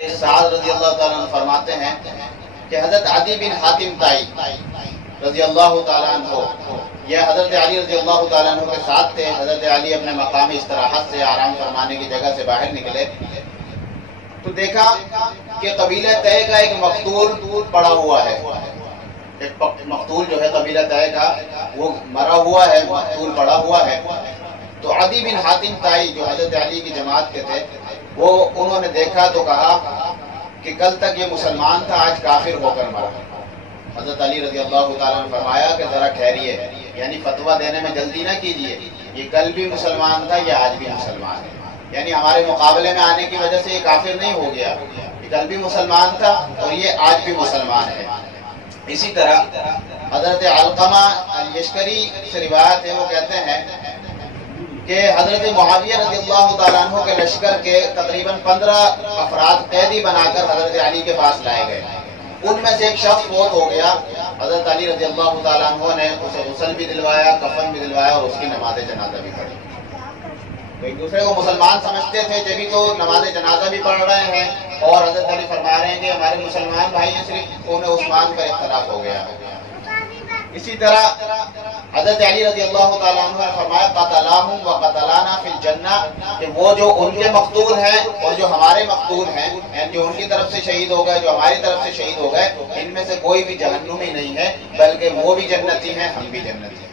سعد رضی اللہ تعالیٰ عنہ فرماتے ہیں کہ حضرت عدی بن حاتم طائی رضی اللہ تعالیٰ عنہ یہ حضرت علی رضی اللہ تعالیٰ عنہ کے ساتھ تھے. حضرت علی اپنے مقام استراحت سے آرام فرمانے کی جگہ سے باہر نکلے تو دیکھا کہ قبیلہ طے کا ایک مقتول پڑا ہوا ہے. ایک مقتول جو ہے قبیلہ طے کا وہ مرا ہوا ہے، مقتول پڑا ہوا ہے. تو عدی بن حاتم طائی جو حضرت علی کی جماعت کے تھے وہ انہوں نے دیکھا تو کہا کہ کل تک یہ مسلمان تھا، آج کافر ہو کر مرا. حضرت علی رضی اللہ تعالیٰ نے فرمایا کہ ذرا ٹھہریے، یعنی فتویٰ دینے میں جلدی نہ کیجیے. یہ کل بھی مسلمان تھا، یہ آج بھی مسلمان ہے. یعنی ہمارے مقابلے میں آنے کی وجہ سے یہ کافر نہیں ہو گیا. یہ کل بھی مسلمان تھا اور یہ آج بھی مسلمان ہے. اسی طرح حضرت علقمہ الیشکری سے روایت ہے، وہ کہتے ہیں کہ حضرت معاویہ رضی اللہ تعالیٰ عنہ کے لشکر کے تقریباً 15 افراد قیدی بنا کر حضرت علی کے پاس لائے گئے. ان میں سے ایک شخص فوت ہو گیا. حضرت علی رضی اللہ تعالیٰ عنہ نے اسے غسل بھی دلوایا، کفن بھی دلوایا اور اس کی نماز جنازہ بھی پڑھی. تو ایک دوسرے کو مسلمان سمجھتے تھے، جبھی تو نماز جنازہ بھی پڑھ رہے ہیں اور حضرت علی فرما رہے ہیں کہ ہمارے مسلمان بھائی ہیں، صرف انہیں عثمان پر اختلاف ہو گیا. اسی طرح حضرت علی رضی اللہ تعالیٰ عنہ نے فرمایا قتلاہم و قتلانا فی الجنہ، کہ وہ جو ان کے مقتول ہیں اور جو ہمارے مقتول ہیں، یعنی جو ان کی طرف سے شہید ہو گئے، جو ہماری طرف سے شہید ہو گئے، ان میں سے کوئی بھی جہنمی نہیں ہے، بلکہ وہ بھی جنتی ہیں، ہم بھی جنتی ہیں.